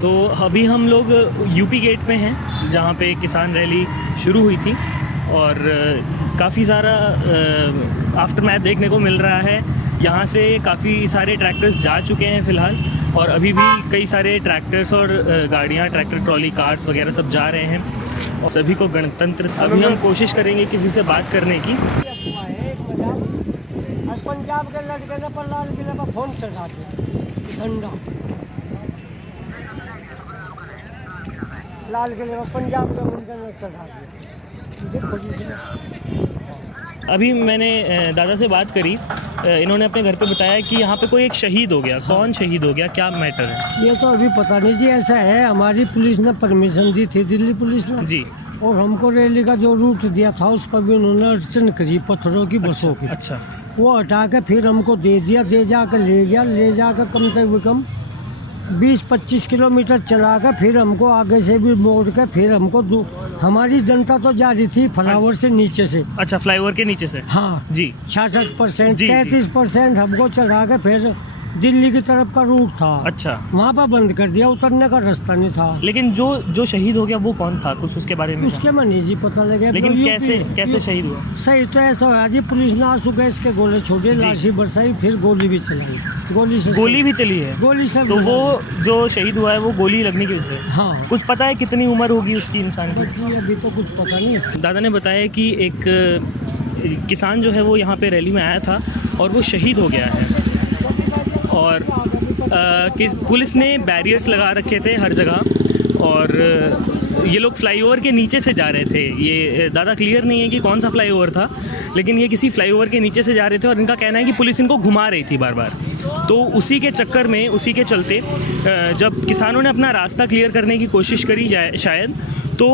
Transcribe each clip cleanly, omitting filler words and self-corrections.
तो अभी हम लोग यूपी गेट पे हैं, जहाँ पे किसान रैली शुरू हुई थी और काफ़ी सारा आफ्टर मैच देखने को मिल रहा है। यहाँ से काफ़ी सारे ट्रैक्टर्स जा चुके हैं फ़िलहाल, और अभी भी कई सारे ट्रैक्टर्स और गाड़ियाँ, ट्रैक्टर ट्रॉली, कार्स वगैरह सब जा रहे हैं और सभी को गणतंत्र। अभी हम कोशिश करेंगे किसी से बात करने की। पंजाब के लड़के ने पर लाल किले पर फोन चढ़ा दिया, झंडा लाल किले पर पंजाब के मुंडे ने चढ़ा दिया। देखो जी, अभी मैंने दादा से बात करी, इन्होंने अपने घर पे बताया कि यहाँ पे कोई एक शहीद हो गया। कौन शहीद हो गया, क्या मैटर है? ये तो अभी पता नहीं जी। ऐसा है, हमारी पुलिस ने परमिशन दी थी, दिल्ली पुलिस ने जी, और हमको रैली का जो रूट दिया था उस पर भी उन्होंने अड़चन करी, पत्थरों की, बसों की। अच्छा, वो हटा के फिर हमको दे दिया, दे जाकर ले जाकर कम से कम 20-25 किलोमीटर चला कर फिर हमको आगे से भी मोड़ के फिर हमको हमारी जनता तो जा रही थी फ्लाईओवर से नीचे से। अच्छा, फ्लाईओवर के नीचे से। हाँ जी, 66%, 33% हमको चढ़ा के फिर दिल्ली की तरफ का रूट था। अच्छा, वहाँ पर बंद कर दिया, उतरने का रास्ता नहीं था। लेकिन जो शहीद हो गया वो कौन था, कुछ उसके बारे में? उसके में नहीं जी पता लगे। लेकिन कैसे शहीद हुआ? सही तो ऐसा हुआ जी, पुलिस ने आंसू गैस के गोले छोड़े, लाशी बरसाई, फिर गोली भी चलाई। गोली भी चली है? गोली से। तो वो जो शहीद हुआ है वो गोली लगने की वजह से? हाँ। कुछ पता है कितनी उम्र होगी उसकी, इंसान की? जी अभी तो कुछ पता नहीं। दादा ने बताया कि एक किसान जो है वो यहाँ पे रैली में आया था और वो शहीद हो गया है, और कि पुलिस ने बैरियर्स लगा रखे थे हर जगह, और ये लोग फ्लाईओवर के नीचे से जा रहे थे। ये दादा क्लियर नहीं है कि कौन सा फ्लाईओवर था, लेकिन ये किसी फ्लाईओवर के नीचे से जा रहे थे और इनका कहना है कि पुलिस इनको घुमा रही थी बार बार। तो उसी के चक्कर में, उसी के चलते जब किसानों ने अपना रास्ता क्लियर करने की कोशिश करी जाए शायद, तो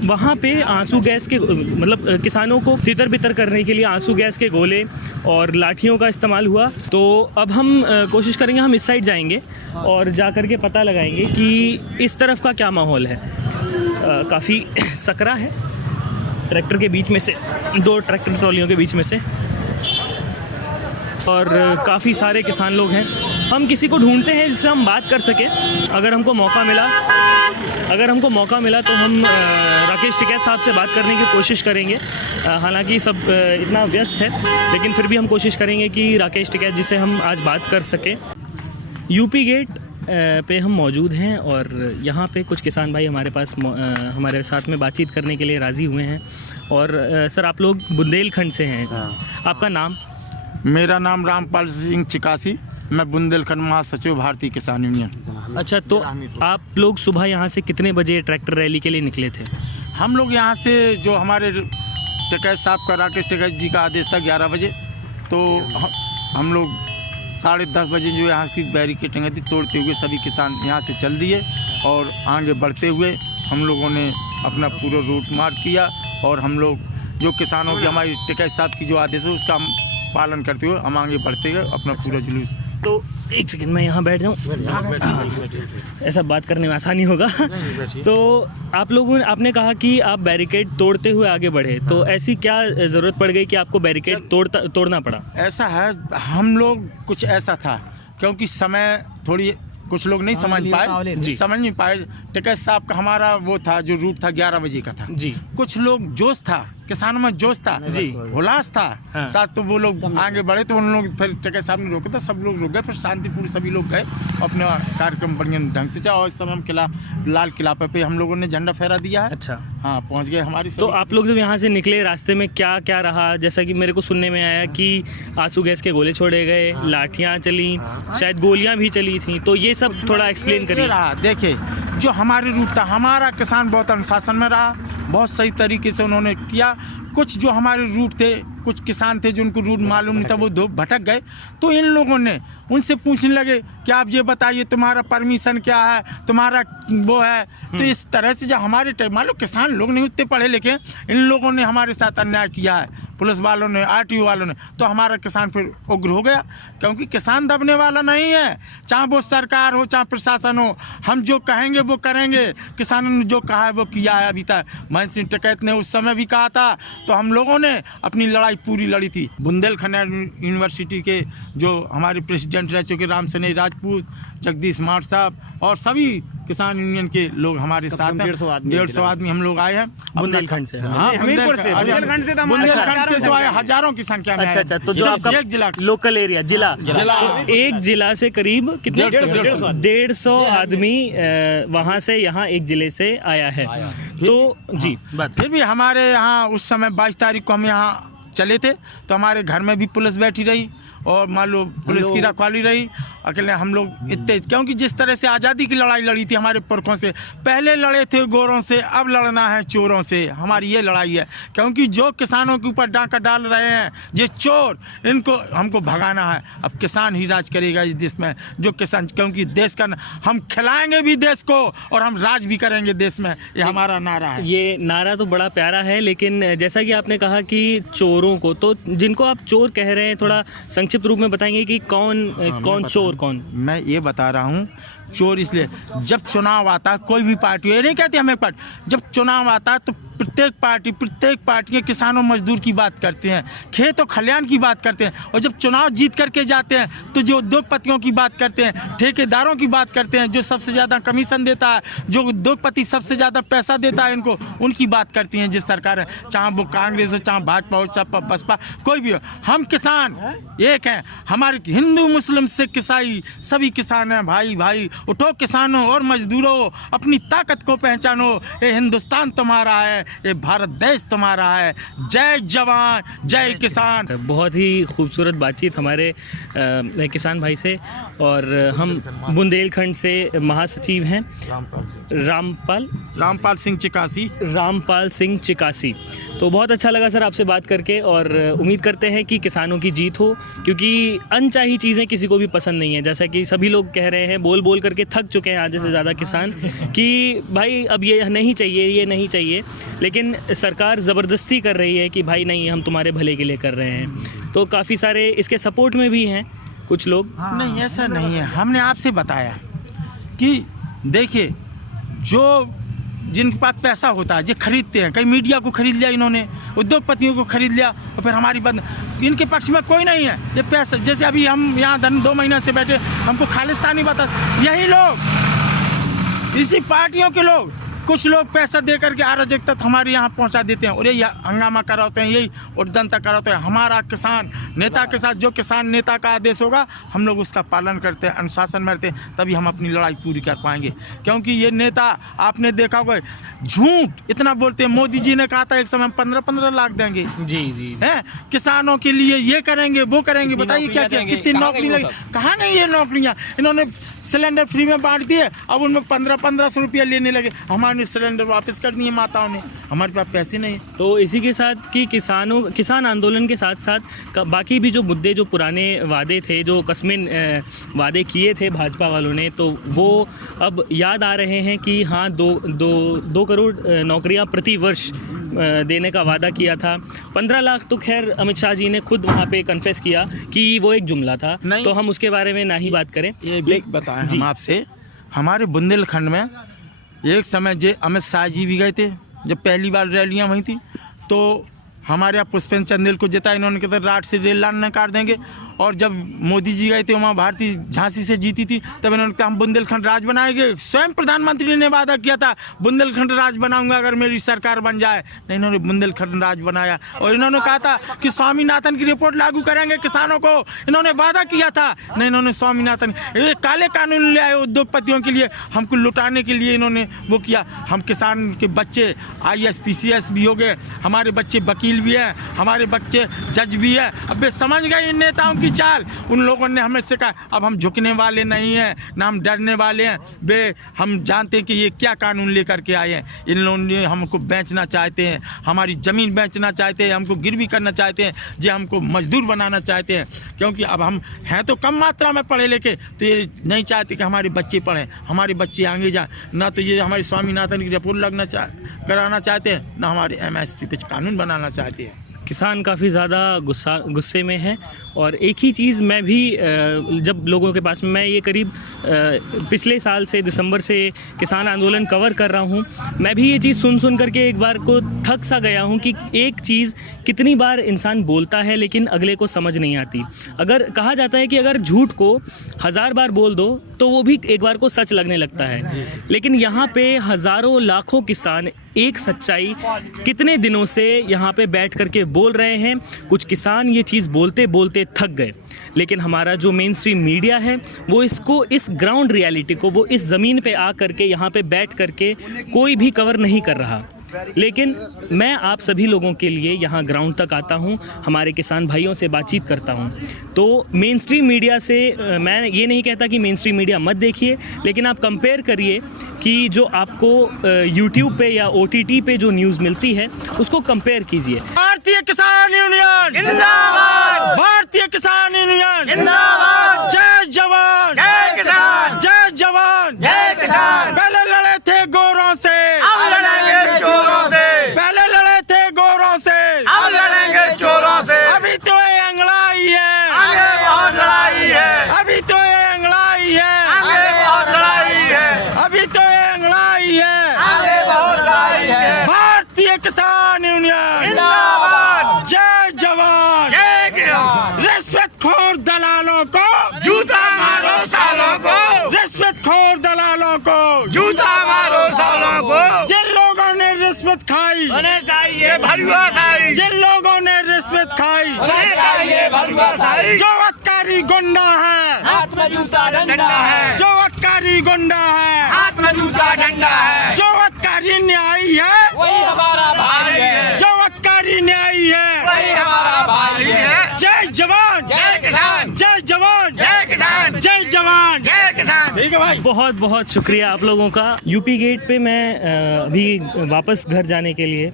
वहाँ पे आंसू गैस के, मतलब किसानों को तितर बितर करने के लिए आंसू गैस के गोले और लाठियों का इस्तेमाल हुआ। तो अब हम कोशिश करेंगे, हम इस साइड जाएंगे और जा कर के पता लगाएंगे कि इस तरफ का क्या माहौल है। काफ़ी सकरा है ट्रैक्टर के बीच में से, 2 ट्रैक्टर ट्रॉलियों के बीच में से, और काफ़ी सारे किसान लोग हैं। हम किसी को ढूंढते हैं जिससे हम बात कर सकें। अगर हमको मौका मिला तो हम राकेश टिकैत साहब से बात करने की कोशिश करेंगे। हालांकि सब इतना व्यस्त है, लेकिन फिर भी हम कोशिश करेंगे कि राकेश टिकैत जी से हम आज बात कर सकें। यूपी गेट पे हम मौजूद हैं और यहाँ पे कुछ किसान भाई हमारे साथ में बातचीत करने के लिए राज़ी हुए हैं। और सर, आप लोग बुंदेलखंड से हैं। आपका नाम? मेरा नाम रामपाल सिंह चिकासी, मैं बुंदेलखंड महासचिव भारतीय किसान यूनियन। अच्छा, तो आप लोग सुबह यहाँ से कितने बजे ट्रैक्टर रैली के लिए निकले थे? हम लोग यहाँ से, जो हमारे टिकैत साहब का, राकेश टिकैत जी का आदेश था 11 बजे, तो हम लोग 10:30 बजे जो यहाँ की बैरिकेडिंग थी तोड़ते हुए सभी किसान यहाँ से चल दिए, और आगे बढ़ते हुए हम लोगों ने अपना पूरा रूट मार्क किया, और हम लोग जो किसानों की, हमारी टिकैत साहब की जो आदेश है उसका हम पालन करते हुए हम आगे बढ़ते गए अपना पूरा जुलूस। तो एक सेकंड मैं यहाँ बैठ जाऊँ, ऐसा बात करने में आसानी होगा। तो आप लोगों ने, आपने कहा कि आप बैरिकेड तोड़ते हुए आगे बढ़े, तो ऐसी क्या ज़रूरत पड़ गई कि आपको बैरिकेड तोड़ना पड़ा? ऐसा है, हम लोग कुछ ऐसा था, क्योंकि समय थोड़ी कुछ लोग नहीं समझ पाए। टिकैत साहब का हमारा वो था, जो रूट था 11 बजे का था जी। कुछ लोग जोश था, किसानों में जोश था जी, उल्लास था। हाँ। साथ तो वो लोग आगे बढ़े, तो उन लोग फिर टिकैत साहब ने रोका था, सब लोग रुक गए, फिर शांतिपूर्ण सभी लोग गए अपने कार्यक्रम बढ़िया ढंग से। और इस समय हम लाल किला पे हम लोगों ने झंडा फहरा दिया है। अच्छा, हाँ, पहुँच गए हमारी। तो आप लोग जब यहाँ से निकले, रास्ते में क्या क्या रहा? जैसा कि मेरे को सुनने में आया कि आंसू गैस के गोले छोड़े गए, लाठियाँ चली, शायद गोलियाँ भी चली थी, तो ये सब थोड़ा एक्सप्लेन करिए। देखिए, जो हमारी रूट था, हमारा किसान बहुत अनुशासन में रहा, बहुत सही तरीके से उन्होंने किया। कुछ जो हमारे रूट थे, कुछ किसान थे जो उनको रूट मालूम नहीं था, वो भटक गए, तो इन लोगों ने उनसे पूछने लगे कि आप ये बताइए तुम्हारा परमिशन क्या है, तुम्हारा वो है। तो इस तरह से जो हमारे मान लो किसान लोग नहीं उतने पढ़े लिखे, इन लोगों ने हमारे साथ अन्याय किया है, पुलिस वालों ने, RTO वालों ने। तो हमारा किसान फिर उग्र हो गया, क्योंकि किसान दबने वाला नहीं है, चाहे वो सरकार हो चाहे प्रशासन हो। हम जो कहेंगे वो करेंगे। किसानों ने जो कहा है वो किया है अभी तक। महेंद्र सिंह टिकैत ने उस समय भी कहा था, तो हम लोगों ने अपनी लड़ाई पूरी लड़ी थी। बुंदेलखंड यूनिवर्सिटी के जो हमारे प्रेसिडेंट रह चुके राम सनेही राजपूत, जगदीश माठ साहब और सभी किसान यूनियन के लोग हमारे साथ हैं। 150 आदमी हम लोग आए हैं बुंदेलखंड से। हाँ, हमीरपुर से, बुंदेलखंड से तो हमारे बुंदेलखंड से तो आए हजारों की संख्या में। अच्छा, तो जो सिर्फ आपका एक जिला लोकल एरिया जिला एक जिला से करीब कितने 150 आदमी वहाँ से यहाँ एक जिले से आया है। तो जी बात फिर भी हमारे यहाँ उस समय 22 तारीख को हम यहाँ चले थे तो हमारे घर में भी पुलिस बैठी रही और मान लो पुलिस की रखवाली रही। अकेले हम लोग इतने, क्योंकि जिस तरह से आज़ादी की लड़ाई लड़ी थी हमारे पुरखों से, पहले लड़े थे गोरों से, अब लड़ना है चोरों से। हमारी ये लड़ाई है, क्योंकि जो किसानों के ऊपर डाका डाल रहे हैं ये चोर, इनको हमको भगाना है। अब किसान ही राज करेगा इस देश में, जो किसान, क्योंकि देश का हम खिलाएंगे भी देश को और हम राज भी करेंगे देश में, ये हमारा नारा है। ये नारा तो बड़ा प्यारा है, लेकिन जैसा कि आपने कहा कि चोरों को, तो जिनको आप चोर कह रहे हैं थोड़ा संक्षिप्त रूप में बताएंगे कि कौन चोर कौन? मैं ये बता रहा हूँ, चोर इसलिए जब चुनाव आता है, कोई भी पार्टी, ये नहीं कहती हमें पार्टी, जब चुनाव आता है तो प्रत्येक पार्टी के किसानों मजदूर की बात करते हैं, खेत और खलियान की बात करते हैं, और जब चुनाव जीत करके जाते हैं तो जो उद्योगपतियों की बात करते हैं, ठेकेदारों की बात करते हैं, जो सबसे ज़्यादा कमीशन देता है, जो उद्योगपति सबसे ज़्यादा पैसा देता है इनको, उनकी बात करती हैं जिस सरकार है, चाहे वो कांग्रेस हो, चाहे भाजपा हो, चाहे बसपा, कोई भी हो। हम किसान एक हैं, हमारे हिंदू मुस्लिम सिख ईसाई सभी किसान हैं। भाई उठो किसानों और मजदूरों, अपनी ताकत को पहचानो, ये हिंदुस्तान तुम्हारा है, ये भारत देश तुम्हारा है। जय जवान जय किसान। बहुत ही खूबसूरत बातचीत हमारे किसान भाई से। और हम बुंदेलखंड से महासचिव हैं रामपाल सिंह चिकासी। तो बहुत अच्छा लगा सर आपसे बात करके, और उम्मीद करते हैं कि किसानों की जीत हो, क्योंकि अनचाही चीज़ें किसी को भी पसंद नहीं है। जैसा कि सभी लोग कह रहे हैं, बोल करके थक चुके हैं आधे से ज़्यादा किसान कि भाई अब ये नहीं चाहिए, लेकिन सरकार ज़बरदस्ती कर रही है कि भाई नहीं, हम तुम्हारे भले के लिए कर रहे हैं। तो काफ़ी सारे इसके सपोर्ट में भी हैं कुछ लोग। नहीं, ऐसा नहीं है। हमने आपसे बताया कि देखिए, जो जिनके पास पैसा होता है, जो खरीदते हैं, कई मीडिया को खरीद लिया इन्होंने, उद्योगपतियों को खरीद लिया, और फिर हमारी बात, इनके पक्ष में कोई नहीं है। ये पैसा, जैसे अभी हम यहाँ 2 महीने से बैठे, हमको खालिस्तानी बता, यही लोग, इसी पार्टियों के लोग, कुछ लोग पैसा दे करके अराजक तक हमारे यहाँ पहुँचा देते हैं और यही हंगामा कराते हैं, यही उद्दंता कराते हैं। हमारा किसान नेता के साथ, जो किसान नेता का आदेश होगा हम लोग उसका पालन करते हैं, अनुशासन में रहते हैं, तभी हम अपनी लड़ाई पूरी कर पाएंगे। क्योंकि ये नेता आपने देखा होगा, झूठ इतना बोलते हैं। मोदी जी ने कहा था एक समय हम 15-15 लाख देंगे, जी हैं किसानों के लिए, ये करेंगे वो करेंगे। बताइए क्या कितनी नौकरी लगी, कहाँ गई ये नौकरियाँ? इन्होंने सिलेंडर फ्री में बांट दिए, अब उनमें 1500 रुपया लेने लगे। हमारे सिलेंडर वापस कर दिए माताओं ने, हमारे पास पैसे नहीं। तो इसी के साथ कि किसान आंदोलन के साथ साथ बाकी भी जो मुद्दे, जो पुराने वादे थे, जो कस्मिन वादे किए थे भाजपा वालों ने, तो वो अब याद आ रहे हैं कि हाँ, 2 करोड़ नौकरियां प्रति वर्ष देने का वादा किया था। 15 लाख तो खैर अमित शाह जी ने खुद वहाँ पे कन्फेस किया कि वो एक जुमला था, तो हम उसके बारे में ना ही बात करें। ये भी बताएं हम आपसे, हमारे बुंदेलखंड में एक समय जो अमित शाह जी भी गए थे, जब पहली बार रैलियाँ हुई थी, तो हमारे यहाँ पुष्पेंद्र चंदेल को जिताया इन्होंने, कहते राट से रेल लाइन न काट देंगे। और जब मोदी जी गए थे वहाँ, भारतीय झांसी से जीती थी, तब इन्होंने कहा हम बुंदेलखंड राज बनाएंगे। स्वयं प्रधानमंत्री ने वादा किया था बुंदेलखंड राज बनाऊंगा अगर मेरी सरकार बन जाए। नहीं, इन्होंने बुंदेलखंड राज बनाया। और इन्होंने कहा था कि स्वामीनाथन की रिपोर्ट लागू करेंगे किसानों को, इन्होंने वादा किया था। नहीं, इन्होंने स्वामीनाथन, ये काले कानून ले आए उद्योगपतियों के लिए, हमको लुटाने के लिए इन्होंने वो किया। हम किसान के बच्चे IAS PCS भी हो गए, हमारे बच्चे वकील भी हैं, हमारे बच्चे जज भी हैं। अब वे समझ गए इन नेताओं की चाल। उन लोगों ने हमें सिखाया, अब हम झुकने वाले नहीं हैं, ना हम डरने वाले हैं। वे हम जानते हैं कि ये क्या कानून लेकर के आए हैं। इन लोगों ने हमको बेचना चाहते हैं, हमारी ज़मीन बेचना चाहते हैं, हमको गिरवी करना चाहते हैं, जो हमको मजदूर बनाना चाहते हैं। क्योंकि अब हम हैं तो कम मात्रा में पढ़े लिखे, तो ये नहीं चाहते कि हमारे बच्चे पढ़ें, हमारे बच्चे आगे जाएँ। ना तो ये हमारे स्वामीनाथन की रिपोर्ट कराना चाहते हैं, ना हमारे MSP पे कानून बनाना चाहते हैं। किसान काफ़ी ज़्यादा गुस्से में है और एक ही चीज़ मैं भी जब लोगों के पास मैं ये करीब पिछले साल से दिसंबर से किसान आंदोलन कवर कर रहा हूँ, मैं भी ये चीज़ सुन करके एक बार को थक सा गया हूँ कि एक चीज़ कितनी बार इंसान बोलता है लेकिन अगले को समझ नहीं आती। अगर कहा जाता है कि अगर झूठ को 1000 बार बोल दो तो वो भी एक बार को सच लगने लगता है, लेकिन यहाँ पे हज़ारों लाखों किसान एक सच्चाई कितने दिनों से यहाँ पे बैठ करके बोल रहे हैं। कुछ किसान ये चीज़ बोलते बोलते थक गए, लेकिन हमारा जो मेन स्ट्रीम मीडिया है वो इसको, इस ग्राउंड रियलिटी को, वो इस ज़मीन पे आ करके यहाँ पे बैठ करके कोई भी कवर नहीं कर रहा। लेकिन मैं आप सभी लोगों के लिए यहाँ ग्राउंड तक आता हूँ, हमारे किसान भाइयों से बातचीत करता हूँ। तो मेन स्ट्रीम मीडिया से मैं ये नहीं कहता कि मेन स्ट्रीम मीडिया मत देखिए, लेकिन आप कंपेयर करिए कि जो आपको यूट्यूब पे या OTT पे जो न्यूज़ मिलती है उसको कंपेयर कीजिए। भारतीय किसान यूनियन जिंदाबाद, भारतीय किसान यूनियन जिंदाबाद, जय जवान जय किसान, जय जवान जय किसान। पहले लड़े थे गोरों से, अब लड़ेंगे चोरों से, पहले लड़े थे गोरों से, अब लड़ेंगे चोरों से। अभी तो ये अंगड़ाई है, आगे बहुत लड़ाई है, अभी तो ये अंगड़ाई है, आगे बहुत लड़ाई है, अभी तो ये अंगड़ाई है, आगे बहुत लड़ाई है। भारतीय किसान यूनियन जिंदाबाद, जय जवान जय किसान। रिश्वतखोर दलालों को जूता मारो सालों को, रिश्वतखोर दलालों को जूता मारो सालों को। जिन लोगों ने रिश्वत खाई उन्हें चाहिए भरुआ खाई, जिन लोगों ने रिश्वत खाई उन्हें चाहिए भरुआ खाई। जो अत्कारी गुंडा है हाथ में जूता डंडा है, जो अत्कारी गुंडा है हाथ में जूता डंडा है। जो अत्कारी न्यायी है वही हमारा भाई है, जो अत्कारी न्यायी है वही हमारा भाई है। जय जवान जय किसान, जय जवान जय किसान, जय जवान जय किसान। ठीक है भाई, बहुत बहुत शुक्रिया आप लोगों का। यूपी गेट पे मैं अभी वापस घर जाने के लिए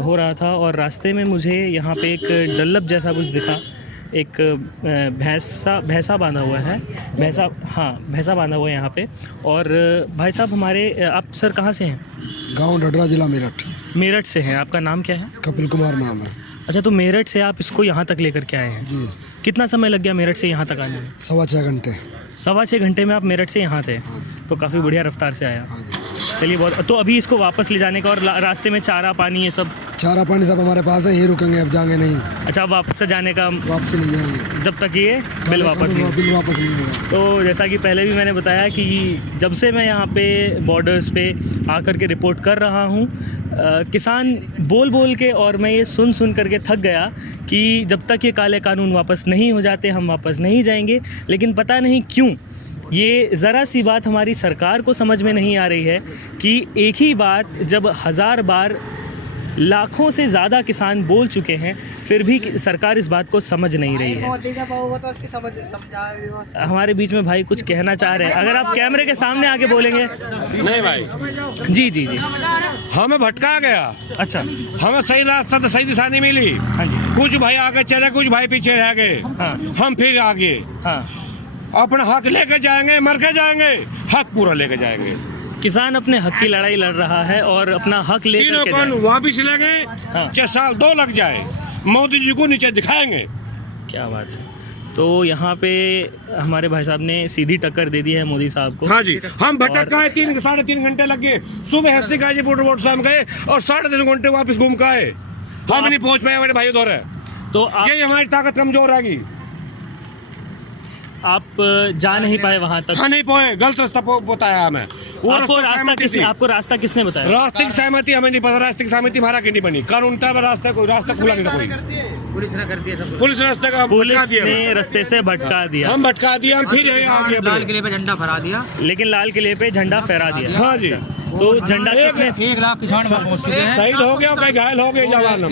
हो रहा था और रास्ते में मुझे यहाँ पे एक डल्लब जैसा कुछ दिखा। एक भैंसा बांधा हुआ है, भैंसा बांधा हुआ है यहाँ पे। और भाई साहब हमारे, आप सर कहाँ से हैं? गांव ढडरा, जिला मेरठ। मेरठ से हैं। आपका नाम क्या है? कपिल कुमार नाम है। अच्छा, तो मेरठ से आप इसको यहाँ तक लेकर के आए हैं जी। कितना समय लग गया मेरठ से यहाँ तक आने में? 6.25 घंटे। 6.25 घंटे में आप मेरठ से यहाँ थे, तो काफ़ी बढ़िया रफ्तार से आया। चलिए बहुत। तो अभी इसको वापस ले जाने का और रास्ते में चारा पानी ये सब? चारा पानी सब हमारे पास है, यही रुकेंगे, अब जाएंगे नहीं। अच्छा, वापस से जाने का? वापस नहीं जाएंगे जब तक ये बिल वापस नहीं होगा। तो जैसा कि पहले भी मैंने बताया कि जब से मैं यहाँ पे बॉर्डर्स पे आकर के रिपोर्ट कर रहा हूँ, किसान बोल बोल के और मैं ये सुन करके थक गया कि जब तक ये काले कानून वापस नहीं हो जाते हम वापस नहीं जाएंगे। लेकिन पता नहीं क्यों ये ज़रा सी बात हमारी सरकार को समझ में नहीं आ रही है कि एक ही बात जब 1000 बार लाखों से ज़्यादा किसान बोल चुके हैं, फिर भी सरकार इस बात को समझ नहीं रही है। हमारे बीच में भाई कुछ कहना चाह रहे हैं, अगर आप कैमरे के सामने आके बोलेंगे। नहीं भाई, जी जी जी। हमें भटका गया। अच्छा, हमें सही रास्ता तो सही दिशा नहीं मिली। हाँ जी। कुछ भाई आगे चले, कुछ भाई पीछे रह गए। हाँ। हम फिर आगे हाँ, अपना हक लेके जाएंगे, मर के जाएंगे, हक पूरा लेके जाएंगे। किसान अपने हक की लड़ाई लड़ रहा है और अपना हक लेकर तीनों के कौन जाए। वापिस ले गए, हाँ। 6 साल 2 लग जाए, मोदी जी को नीचे दिखाएंगे। क्या बात है। तो यहाँ पे हमारे भाई साहब ने सीधी टक्कर दे दी है मोदी साहब को। हाँ जी, हम भटक गए, 3-3.5 घंटे लग गए। सुबह हस्ती गाजीपुर रोड शाम गए और 3.5 घंटे वापस घूम के आए। हम नहीं पहुँच पाए मेरे भाई दौरे। तो यही हमारी ताकत कमजोर आ गई। आप जा नहीं पाए वहाँ तक? हाँ, नहीं पहुँचे, गलत रास्ता बताया हमें। आपको रास्ता किसने बताया? रास्ते की सहमति हमें नहीं पता, रास्ते की सहमति हमारा क्यों नहीं बनी? कानून था, रास्ता खुला नहीं था कोई। पुलिस ने कर दिया, पुलिस रास्ते का पुलिस ने रास्ते से भटका दिया। हम भटका दिया, हम फिर आगे लाल किले पे झंडा फहरा दिया। लेकिन लाल किले पे झंडा फहरा दिया। हाँ जी। तो झंडा किसने? 1 लाख किसान पहुंच चुके हैं। शहीद हो गया, कई घायल हो गए जवान।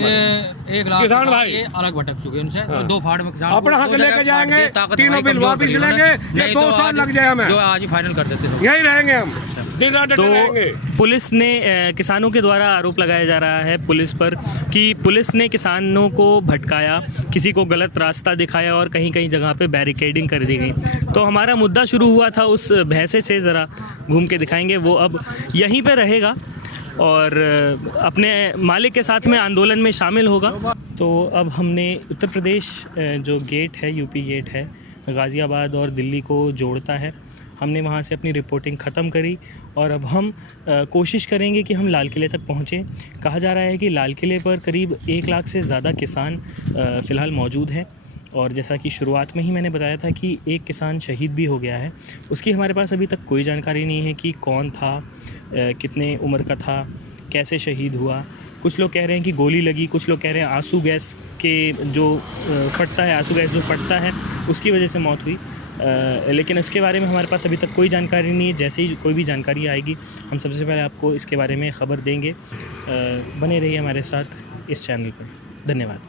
1 लाख किसान भाई अलग भटक चुके हैं उनसे। 2 फाड़ में किसान अपना हक लेके जाएंगे, तीनों बिल वापिस लेंगे, ये 2 साल लग जाए हमें। जो आज ही फाइनल कर देते थे, यही रहेंगे हम, दिन रात तो रहेंगे। पुलिस ने किसानों के द्वारा आरोप लगाया जा रहा है पुलिस पर कि पुलिस ने किसानों को भटकाया, किसी को गलत रास्ता दिखाया और कहीं कहीं जगह पे बैरिकेडिंग कर दी गई। तो हमारा मुद्दा शुरू हुआ था उस भैंसे से, ज़रा घूम के दिखाएंगे, वो अब यहीं पे रहेगा। और अपने मालिक के साथ में आंदोलन में शामिल होगा। तो अब हमने उत्तर प्रदेश जो गेट है, यूपी गेट है, गाज़ियाबाद और दिल्ली को जोड़ता है, हमने वहाँ से अपनी रिपोर्टिंग ख़त्म करी और अब हम कोशिश करेंगे कि हम लाल किले तक पहुँचें। कहा जा रहा है कि लाल किले पर करीब 1 लाख से ज़्यादा किसान फ़िलहाल मौजूद हैं और जैसा कि शुरुआत में ही मैंने बताया था कि एक किसान शहीद भी हो गया है। उसकी हमारे पास अभी तक कोई जानकारी नहीं है कि कौन था, कितने उम्र का था, कैसे शहीद हुआ। कुछ लोग कह रहे हैं कि गोली लगी, कुछ लोग कह रहे हैं आंसू गैस के जो फटता है, आंसू गैस जो फटता है उसकी वजह से मौत हुई। लेकिन इसके बारे में हमारे पास अभी तक कोई जानकारी नहीं है। जैसे ही कोई भी जानकारी आएगी हम सबसे पहले आपको इसके बारे में ख़बर देंगे। बने रहिए हमारे साथ इस चैनल पर। धन्यवाद।